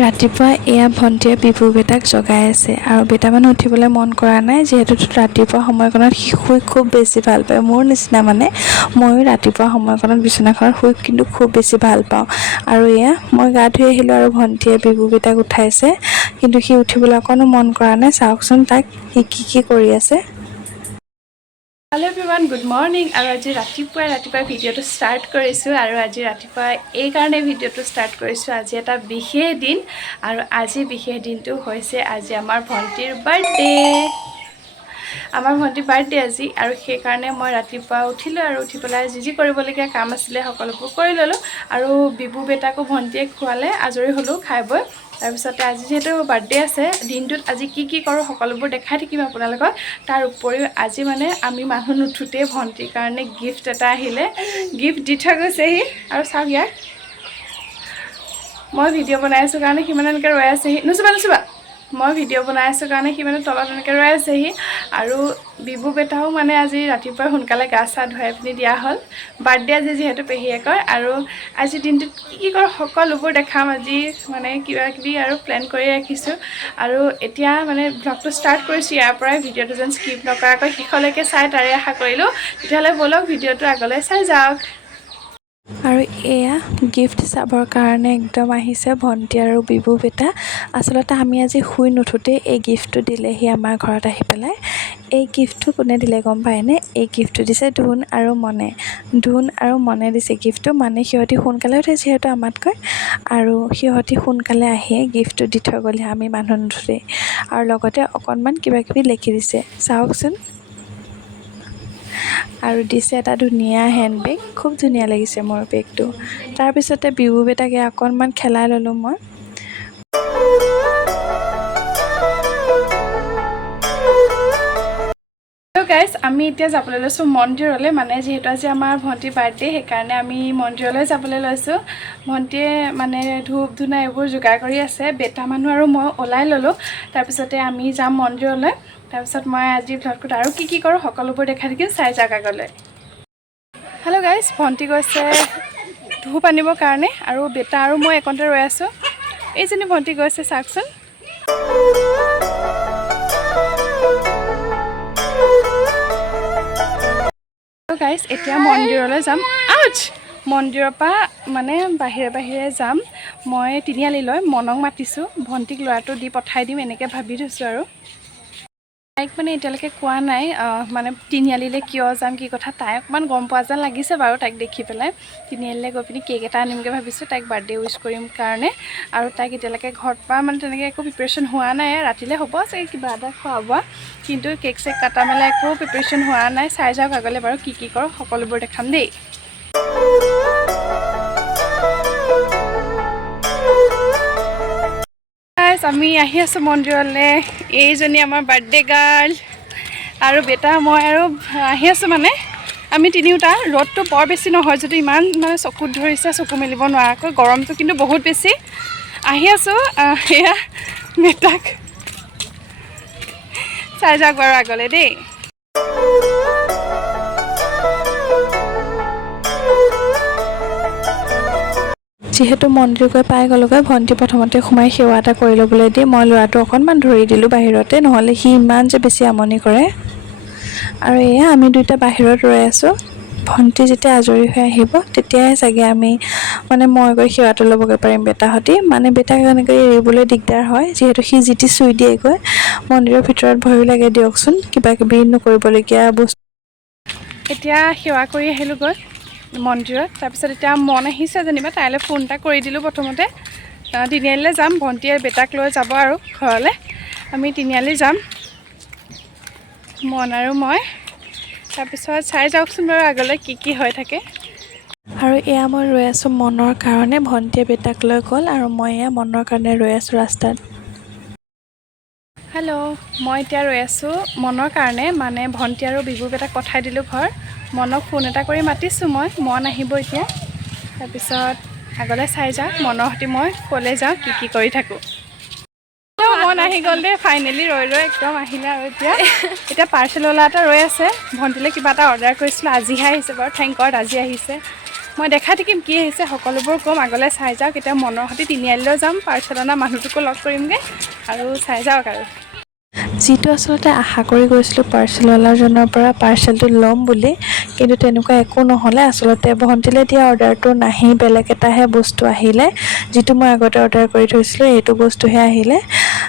ৰাতিপুৱা এয়া ভণ্টিয়ে বিভু বেটাক জগাই আছে আৰু বেটা মানুহ উঠিবলৈ মন কৰা নাই যিহেতু ৰাতিপুৱা সময়কণত শুই খুব বেছি ভাল পায় মোৰ নিচিনা মানে ময়ো ৰাতিপুৱা সময়কণত বিচনাখনত শুই কিন্তু খুব বেছি ভাল পাওঁ আৰু এয়া মই গা ধুই আহিলোঁ আৰু ভণ্টিয়ে বিভু বেটাক উঠাইছে কিন্তু সি উঠিবলৈ অকণো মন কৰা নাই চাওকচোন তাক সি কি কৰি আছে। হেল্ল' এভৰিৱান গুড মৰ্ণিং আৰু আজি ৰাতিপুৱাই ভিডিঅ'টো ষ্টাৰ্ট কৰিছোঁ আৰু আজি ৰাতিপুৱা এইকাৰণে ভিডিঅ'টো ষ্টাৰ্ট কৰিছোঁ আজি এটা বিশেষ দিন আৰু আজি বিশেষ দিনটো হৈছে আজি আমাৰ ভণ্টিৰ বাৰ্থডে আজি আৰু সেইকাৰণে মই ৰাতিপুৱা উঠিলোঁ আৰু উঠি পেলাই যি কৰিবলগীয়া কাম আছিলে সকলোবোৰ কৰি ল'লোঁ আৰু বিভু বেটাকো ভণ্টিয়ে খোৱালে আজৰি হ'লোঁ খাই বৈ তাৰপিছতে আজি যিহেতু বাৰ্থডে আছে দিনটোত আজি কি কৰোঁ সকলোবোৰ দেখাই থাকিম আপোনালোকক তাৰ উপৰিও আজি মানে আমি মানুহ নুঠোঁতেই ভণ্টিৰ কাৰণে গিফ্ট এটা আহিলে গিফ্ট দি থৈ গৈছেহি আৰু চাওক ইয়াক মই ভিডিঅ' বনাই আছোঁ কাৰণে সি মানে এনেকৈ ৰৈ আছেহি নুচুবা মই ভিডিঅ' বনাই আছোঁ কাৰণে সি মানে তলত এনেকৈ ৰৈ আছেহি আৰু বিভু বেটাও মানে আজি ৰাতিপুৱাই সোনকালে গা চা ধুৱাই পিনি দিয়া হ'ল বাৰ্থডে আজি যিহেতু পেহীয়েকৰ আৰু আজি দিনটোত কি কৰোঁ সকলোবোৰ দেখাম আজি মানে কিবাকিবি আৰু প্লেন কৰি ৰাখিছোঁ আৰু এতিয়া মানে ব্লগটো ষ্টাৰ্ট কৰিছোঁ ইয়াৰ পৰাই ভিডিঅ'টো যেন স্কিপ নকৰাকৈ শেষলৈকে চাই তাৰে আশা কৰিলোঁ তেতিয়াহ'লে ব'লক ভিডিঅ'টো আগলৈ চাই যাওক। আৰু এয়া গিফ্ট চাবৰ কাৰণে একদম আহিছে ভণ্টি আৰু বিভু বেটা আচলতে আমি আজি শুই নুঠোঁতেই এই গিফ্টটো দিলেহি আমাৰ ঘৰত আহি পেলাই এই গিফ্টটো কোনে দিলে গম পায়নে এই গিফ্টটো দিছে ধুন আৰু মনে দিছে গিফ্টটো মানে সিহঁতি সোনকালে উঠে যিহেতু আমাতকৈ আৰু সিহঁতি সোনকালে আহি গিফ্টটো দি থৈ গ'লহি আমি মানুহ নুঠোঁতেই আৰু লগতে অকণমান কিবাকিবি লিখি দিছে চাওকচোন আৰু দিছে এটা ধুনীয়া হেণ্ডবেগ খুব ধুনীয়া লাগিছে মোৰ বেগটো তাৰপিছতে বিভু বেটাকে অকণমান খেলাই ল'লোঁ মই গাইজ আমি এতিয়া যাবলৈ লৈছোঁ মন্দিৰলৈ মানে যিহেতু আজি আমাৰ ভণ্টিৰ বাৰ্থডে সেইকাৰণে আমি মন্দিৰলৈ যাবলৈ লৈছোঁ ভণ্টিয়ে মানে ধূপ ধূনা এইবোৰ যোগাৰ কৰি আছে বেটা মানুহ আৰু মই ওলাই ল'লোঁ তাৰপিছতে আমি যাম মন্দিৰলৈ তাৰপিছত মই আজি ভ্লগটোত আৰু কি কৰোঁ সকলোবোৰ দেখাই থাকিম চাই যাওক আগলৈ। হেল্ল' গাইজ ভণ্টি গৈছে ধূপ আনিবৰ কাৰণে আৰু বেটা আৰু মই একণতে ৰৈ আছোঁ এইজনী ভণ্টি গৈছে চাওকচোন গাইজ এতিয়া মন্দিৰলৈ যাম মন্দিৰৰ পৰা মানে বাহিৰে যাম মই তিনিআলিলৈ মনক মাতিছোঁ ভণ্টিক ল'ৰাটো দি পঠাই দিম এনেকৈ ভাবি থৈছোঁ আৰু তাইক মানে এতিয়ালৈকে কোৱা নাই মানে তিনিআলিলৈ কিয় যাম কি কথা তাই অকণমান গম পোৱা যেন লাগিছে বাৰু তাইক দেখি পেলাই তিনিআলিলৈ গৈ পিনি কেক এটা আনিমগৈ ভাবিছোঁ তাইক বাৰ্থডে উইচ কৰিম কাৰণে আৰু তাইক এতিয়ালৈকে ঘৰত পৰা মানে তেনেকৈ একো প্ৰিপেৰেশ্যন হোৱা নাই ৰাতিলৈ হ'ব চাগে কিবা এটা খোৱা বোৱা কিন্তু কেক চেক কাটা মেলা একো প্ৰিপেৰেশ্যন হোৱা নাই চাই যাওক আগলৈ বাৰু কি কৰোঁ সকলোবোৰ দেখাম দেই। আমি আহি আছোঁ মন্দিৰলৈ এইজনী আমাৰ বাৰ্থডে গাৰ্ল আৰু বেটা মই আৰু আহি আছোঁ মানে আমি তিনিওটা ৰ'দটো বৰ বেছি নহয় যদি ইমান মানে চকুত ধৰিছে চকু মেলিব নোৱাৰাকৈ গৰমটো কিন্তু বহুত বেছি আহি আছোঁ এয়া বেটাক চাই যাওক বাৰু আগলৈ দেই। যিহেতু মন্দিৰ গৈ পাই গ'লোগৈ ভণ্টি প্ৰথমতে সোমাই সেৱা এটা কৰি ল'বলৈ দি মই ল'ৰাটো অকণমান ধৰি দিলোঁ বাহিৰতে নহ'লে সি ইমান যে বেছি আমনি কৰে আৰু এয়া আমি দুয়োটা বাহিৰত ৰৈ আছোঁ ভণ্টি যেতিয়া আজৰি হৈ আহিব তেতিয়াহে চাগে আমি মানে মই গৈ সেৱাটো ল'বগৈ পাৰিম বেটাহঁতি মানে বেটাক এনেকৈ এৰিবলৈ দিগদাৰ হয় যিহেতু সি যি টি চুই দিয়েগৈ মন্দিৰৰ ভিতৰত ভয়ো লাগে দিয়কচোন কিবাকিবি নকৰিবলগীয়া বস্তু এতিয়া সেৱা কৰি আহিলোঁগৈ মন্দিৰত তাৰপিছত এতিয়া মন আহিছে যেনিবা তাইলৈ ফোন এটা কৰি দিলোঁ প্ৰথমতে তিনিআলিলৈ যাম ভণ্টিয়ে বেটাক লৈ যাব আৰু ঘৰলৈ আমি তিনিআলি যাম মন আৰু মই তাৰপিছত চাই যাওকচোন বাৰু আগলৈ কি হৈ থাকে আৰু এয়া মই ৰৈ আছোঁ মনৰ কাৰণে ভণ্টিয়ে বেটাক লৈ গ'ল আৰু মই এয়া মনৰ কাৰণে ৰৈ আছোঁ ৰাস্তাত। হেল্ল' মই এতিয়া ৰৈ আছোঁ মনৰ কাৰণে মানে ভণ্টি আৰু বিভু বেটাক পঠাই দিলোঁ ঘৰ মনক ফোন এটা কৰি মাতিছোঁ মই মন আহিব এতিয়া তাৰপিছত আগলৈ চাই যাওক মনৰ সৈতে মই ক'লৈ যাওঁ কি কৰি থাকোঁ মন আহি গ'ল দেই ফাইনেলি ৰৈ একদম আহিলে আৰু এতিয়া পাৰ্চেল ওলা এটা ৰৈ আছে ভণ্টিলৈ কিবা এটা অৰ্ডাৰ কৰিছিলোঁ আজিহে আহিছে বাৰু থেংক গড আজি আহিছে মই দেখাই থাকিম কি আহিছে সকলোবোৰ ক'ম আগলৈ চাই যাওক এতিয়া মনৰ সৈতে তিনিআলিলৈ যাম পাৰ্চেল অনা মানুহটোকো লগ কৰিমগৈ আৰু চাই যাওক আৰু যিটো আচলতে আশা কৰি গৈছিলোঁ পাৰ্চেলৱালাজনৰ পৰা পাৰ্চেলটো ল'ম বুলি কিন্তু তেনেকুৱা একো নহ'লে আচলতে ভণ্টিলৈ দিয়া অৰ্ডাৰটো নাহি বেলেগ এটাহে বস্তু আহিলে যিটো মই আগতে অৰ্ডাৰ কৰি থৈছিলোঁ এইটো বস্তুহে আহিলে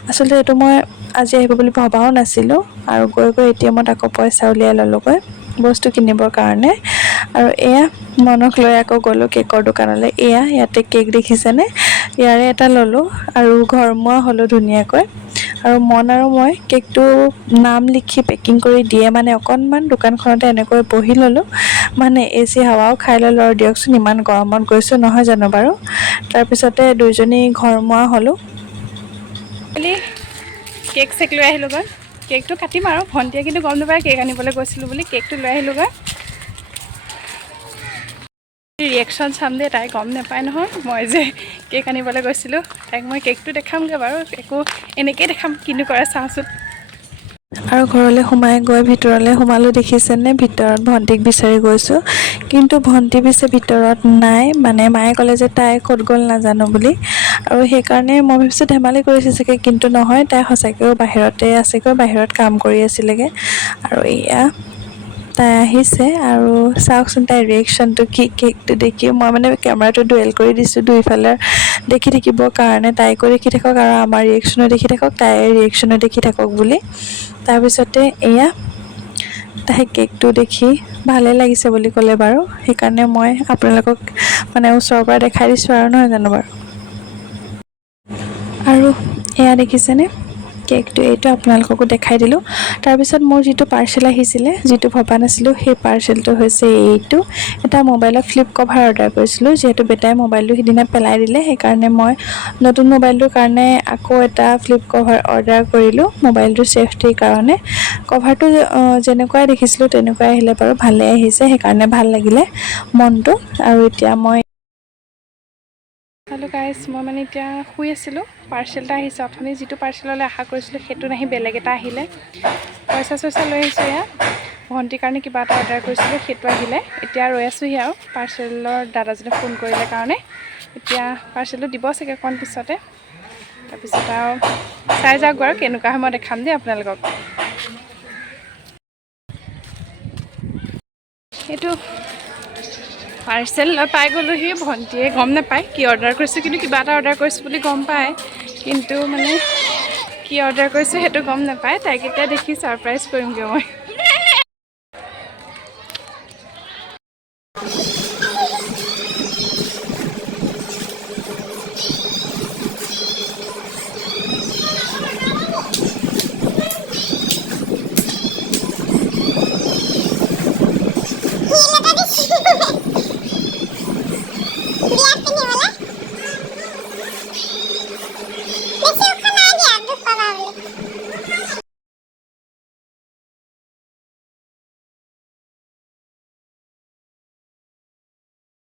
আচলতে এইটো মই আজি আহিব বুলি ভবাও নাছিলোঁ আৰু গৈ গৈ এটিএমত আকৌ পইচা উলিয়াই ল'লোগৈ বস্তু কিনিবৰ কাৰণে আৰু এয়া মনক লৈ আকৌ গ'লোঁ কেকৰ দোকানলৈ ইয়াতে কেক দেখিছেনে ইয়াৰে এটা ল'লোঁ আৰু ঘৰমুৱা হ'লোঁ ধুনীয়াকৈ আৰু মন আৰু মই কেকটো নাম লিখি পেকিং কৰি দিয়ে মানে অকণমান দোকানখনতে এনেকৈ বহি ল'লোঁ মানে এচি হাৱাও খাই ল'লোঁ আৰু দিয়কচোন ইমান গৰমত গৈছোঁ নহয় জানো বাৰু তাৰপিছতে দুইজনী ঘৰমুৱা হ'লোঁ খালি কেক চেক লৈ আহিলোঁগৈ কেকটো কাটিম আৰু ভণ্টিয়ে কিন্তু গম নাপায় কেক আনিবলৈ গৈছিলোঁ বুলি কেকটো লৈ আহিলোঁগৈ ৰিয়েকশ্যন চাম দেই তাই গম নাপায় নহয় মই যে কেক আনিবলৈ গৈছিলোঁ তাইক মই কেকটো দেখামগৈ বাৰু একো এনেকৈয়ে দেখাম কিনো কৰে চাওঁচোন আৰু ঘৰলৈ সোমাই গৈ ভিতৰলৈ সোমালোঁ দেখিছেনে ভিতৰত ভণ্টিক বিচাৰি গৈছোঁ কিন্তু ভণ্টি পিছে ভিতৰত নাই মানে মায়ে ক'লে যে তাই ক'ত গ'ল নাজানো বুলি আৰু সেইকাৰণে মই ভাবিছোঁ ধেমালি কৰিছে চাগে কিন্তু নহয় তাই সঁচাকৈও বাহিৰতে আছেগৈ বাহিৰত কাম কৰি আছিলেগৈ আৰু এয়া তাই আহিছে আৰু চাওকচোন তাইৰ ৰিয়েকশ্যনটো কি কেকটো দেখি মই মানে কেমেৰাটো ডুৱেল কৰি দিছোঁ দুইফালে দেখি থাকিবৰ কাৰণে তাইকো দেখি থাকক আৰু আমাৰ ৰিয়েকশ্যনো দেখি থাকক তাইৰ ৰিয়েকশ্যনো দেখি থাকক বুলি তাৰপিছতে এয়া তাই কেকটো দেখি ভালেই লাগিছে বুলি ক'লে বাৰু সেইকাৰণে মই আপোনালোকক মানে ওচৰৰ পৰা দেখাই দিছোঁ আৰু নহয় জানো বাৰু আৰু এয়া দেখিছেনে কেকটো এইটো আপোনালোককো দেখাই দিলোঁ তাৰপিছত মোৰ যিটো পাৰ্চেল আহিছিলে যিটো ভবা নাছিলোঁ সেই পাৰ্চেলটো হৈছে এইটো এটা মোবাইলৰ ফ্লিপ কভাৰ অৰ্ডাৰ কৰিছিলোঁ যিহেতু বেটাই মোবাইলটো সিদিনা পেলাই দিলে সেইকাৰণে মই নতুন মোবাইলটোৰ কাৰণে আকৌ এটা ফ্লিপ কভাৰ অৰ্ডাৰ কৰিলোঁ মোবাইলটোৰ ছেফটিৰ কাৰণে কভাৰটো যেনেকুৱাই দেখিছিলোঁ তেনেকুৱাই আহিলে বাৰু ভালেই আহিছে সেইকাৰণে ভাল লাগিলে মনটো আৰু এতিয়া মই হেল্ল' গাইজ মই মানে এতিয়া শুই আছিলোঁ পাৰ্চেল এটা আহিছে অথনি যিটো পাৰ্চেললৈ আশা কৰিছিলোঁ সেইটো নাহি বেলেগ এটা আহিলে পইচা চইচা লৈ আহিছোঁ এয়া ভণ্টিৰ কাৰণে কিবা এটা অৰ্ডাৰ কৰিছিলোঁ সেইটো আহিলে এতিয়া ৰৈ আছোঁহি আৰু পাৰ্চেলৰ দাদাজনে ফোন কৰিলে কাৰণে এতিয়া পাৰ্চেলটো দিব চাগে অকণ পিছতে তাৰপিছত আৰু চাই যাওক বাৰু কেনেকুৱা হয় মই দেখাম দেই আপোনালোকক এইটো পাৰ্চেল লৈ পাই গ'লোহি ভণ্টিয়ে গম নাপায় কি অৰ্ডাৰ কৰিছোঁ কিন্তু কিবা এটা অৰ্ডাৰ কৰিছোঁ বুলি গম পায় কিন্তু মানে কি অৰ্ডাৰ কৰিছোঁ সেইটো গম নাপায় তাইক এতিয়া দেখি ছাৰপ্ৰাইজ কৰিমগৈ মই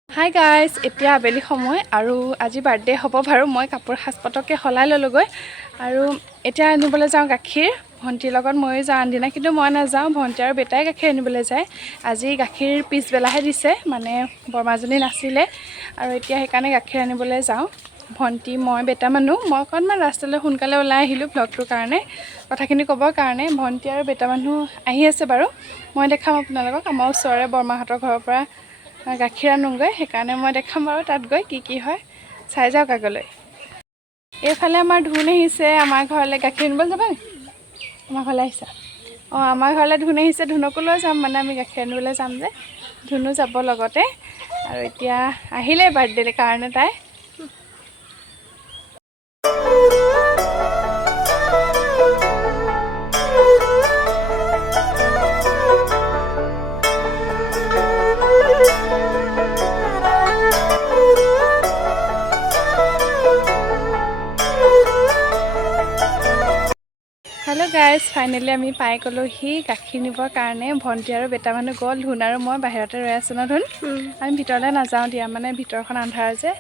হাই গাইজ এতিয়া আবেলি সময় আৰু আজি বাৰ্থডে হ'ব বাৰু মই কাপোৰ সাজ পটককৈ সলাই ল'লোগৈ আৰু এতিয়া আনিবলৈ যাওঁ গাখীৰ ভণ্টিৰ লগত ময়ো যাওঁ আনদিনা কিন্তু মই নাযাওঁ ভণ্টি আৰু বেটাই গাখীৰ আনিবলৈ যায় আজি গাখীৰ পিছবেলাহে দিছে মানে বৰমাজনী নাছিলে আৰু এতিয়া সেইকাৰণে গাখীৰ আনিবলৈ যাওঁ ভণ্টি মই বেটা মানুহ মই অকণমান ৰাস্তালৈ সোনকালে ওলাই আহিলোঁ ভ্লগটোৰ কাৰণে কথাখিনি ক'বৰ কাৰণে ভণ্টি আৰু বেটা মানুহ আহি আছে বাৰু মই দেখাম আপোনালোকক আমাৰ ওচৰৰে বৰমাহঁতৰ ঘৰৰ পৰা গাখীৰ আনোগৈ সেইকাৰণে মই দেখাম বাৰু তাত গৈ কি হয় চাই যাওক আগলৈ এইফালে আমাৰ ধুন আহিছে আমাৰ ঘৰলৈ গাখীৰ আনিবলৈ যাবা নি আমাৰ ঘৰলৈ আহিছা অঁ আমাৰ ঘৰলৈ ধুন আহিছে ধুনকো লৈ যাম মানে আমি গাখীৰ আনিবলৈ যাম যে ধুনো যাব লগতে আৰু এতিয়া আহিলে বাৰ্থডে কাৰণে তাই হেল্ল' গাইজ ফাইনেলি আমি পাই গ'লোহি গাখীৰ নিবৰ কাৰণে ভণ্টি আৰু বেটা মানুহ গ'ল ধুন আৰু মই বাহিৰতে ৰৈ আছোঁ ন ধুন আমি ভিতৰলৈ নাযাওঁ দিয়া মানে ভিতৰখন আন্ধাৰ যে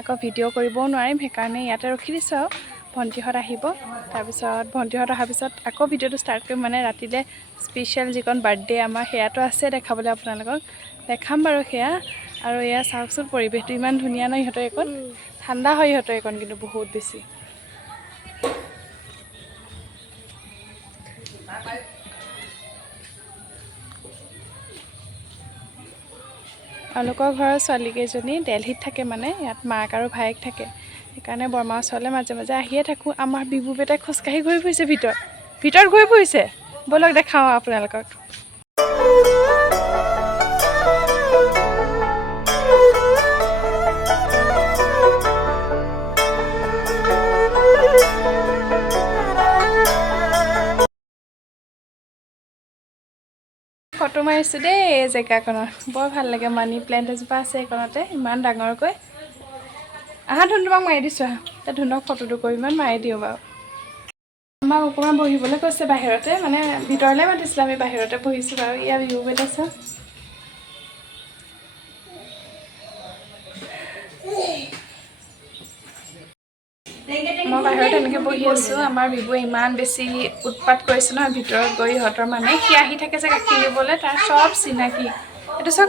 আকৌ ভিডিঅ' কৰিবও নোৱাৰিম সেইকাৰণে ইয়াতে ৰখি দিছোঁ আৰু ভণ্টিহঁত আহিব তাৰপিছত ভণ্টিহঁত অহাৰ পিছত আকৌ ভিডিঅ'টো ষ্টাৰ্ট কৰিম মানে ৰাতিলৈ স্পেচিয়েল যিকণ বাৰ্থডে' আমাৰ সেয়াটো আছে দেখাবলৈ আপোনালোকক দেখাম বাৰু সেয়া আৰু এয়া চাওকচোন পৰিৱেশটো ইমান ধুনীয়া ন ইহঁতৰ এইকণ ঠাণ্ডা হয় ইহঁতৰ এইকণ কিন্তু বহুত বেছি তেওঁলোকৰ ঘৰৰ ছোৱালীকেইজনী দিল্লীত থাকে মানে ইয়াত মাক আৰু ভায়েক থাকে সেইকাৰণে বৰমাৰ ওচৰলৈ মাজে মাজে আহিয়ে থাকোঁ আমাৰ বিবু বেটাই খোজকাঢ়ি ঘূৰি ফুৰিছে ভিতৰত ঘূৰি ফুৰিছে ব'লক দেখাওঁ আপোনালোকক ফটো মাৰিছোঁ দেই এই জেগাকণত বৰ ভাল লাগে মানি প্লেণ্ট এজোপা আছে এইকণতে ইমান ডাঙৰকৈ আহা ধুন তোমাক মাৰি দিছোঁ আহা এতিয়া ধুনক ফটোটো কৰি ইমান মাৰি দিওঁ বাৰু আমাক অকণমান বহিবলৈ কৈছে বাহিৰতে মানে ভিতৰলৈ মাতিছিলে আমি বাহিৰতে বহিছোঁ বাৰু ইয়াৰ ভিউ বেটা চাওঁ মই বাহিৰত এনেকৈ বহি আছোঁ আমাৰ বিবুৱে ইমান বেছি উৎপাত কৰিছে নহয় ভিতৰত গৈ ইহঁতৰ মানে সি আহি থাকে যে গাখীৰ নিবলৈ তাৰ চব চিনাকি এইটো চব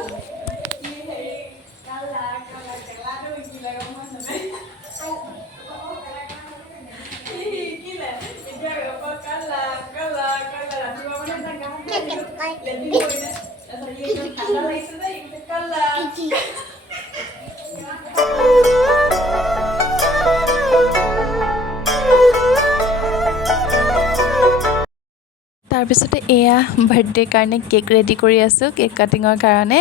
তাৰপিছতে এয়া বাৰ্থডেৰ কাৰণে কেক ৰেডি কৰি আছোঁ কেক কাটিঙৰ কাৰণে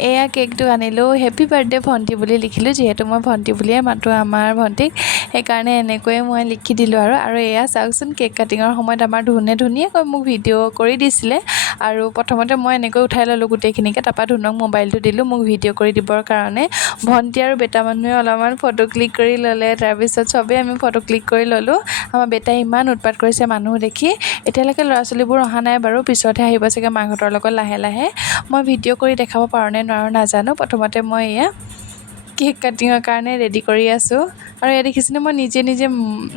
এয়া কেকটো আনিলোঁ হেপী বাৰ্থডে ভণ্টি বুলি লিখিলোঁ যিহেতু মই ভণ্টি বুলিয়ে মাতোঁ আমাৰ ভণ্টিক সেইকাৰণে এনেকৈয়ে মই লিখি দিলোঁ আৰু এয়া চাওকচোন কেক কাটিঙৰ সময়ত আমাৰ ধুনীয়াকৈ মোক ভিডিঅ' কৰি দিছিলে আৰু প্ৰথমতে মই এনেকৈ উঠাই ল'লোঁ গোটেইখিনিকে তাৰপৰা ধুনক মোবাইলটো দিলোঁ মোক ভিডিঅ' কৰি দিবৰ কাৰণে ভণ্টি আৰু বেটা মানুহে অলপমান ফটো ক্লিক কৰি ল'লে তাৰপিছত চবেই আমি ফটো ক্লিক কৰি ল'লোঁ আমাৰ বেটাই ইমান উৎপাত কৰিছে মানুহ দেখি এতিয়ালৈকে ল'ৰা ছোৱালীবোৰ অহা নাই বাৰু পিছতহে আহিব চাগে মাকহঁতৰ লগত লাহে মই ভিডিঅ' কৰি দেখাব পাৰোঁ নে নোৱাৰোঁ নাজানো প্ৰথমতে মই এয়া কেক কাটিঙৰ কাৰণে ৰেডি কৰি আছোঁ আৰু এয়া দেখিছেনে মই নিজে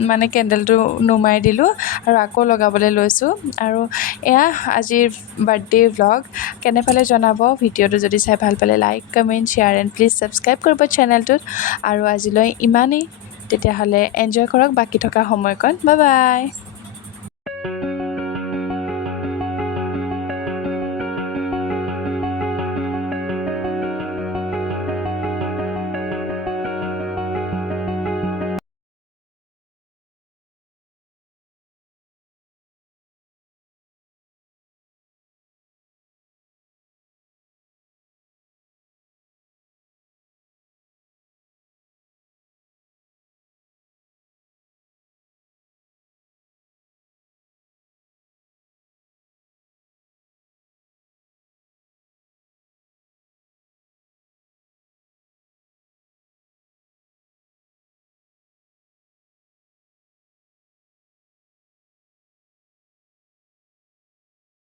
মানে কেণ্ডেলটো নুমাই দিলোঁ আৰু আকৌ লগাবলৈ লৈছোঁ আৰু এয়া আজিৰ বাৰ্থডে ভ্লগ কেনে পালে জনাব ভিডিঅ'টো যদি চাই ভাল পালে like comment share and please subscribe কৰিব চেনেলটোত আৰু আজিলৈ ইমানেই তেতিয়াহ'লে এনজয় কৰক বাকী থকা সময়কণ বাই বাই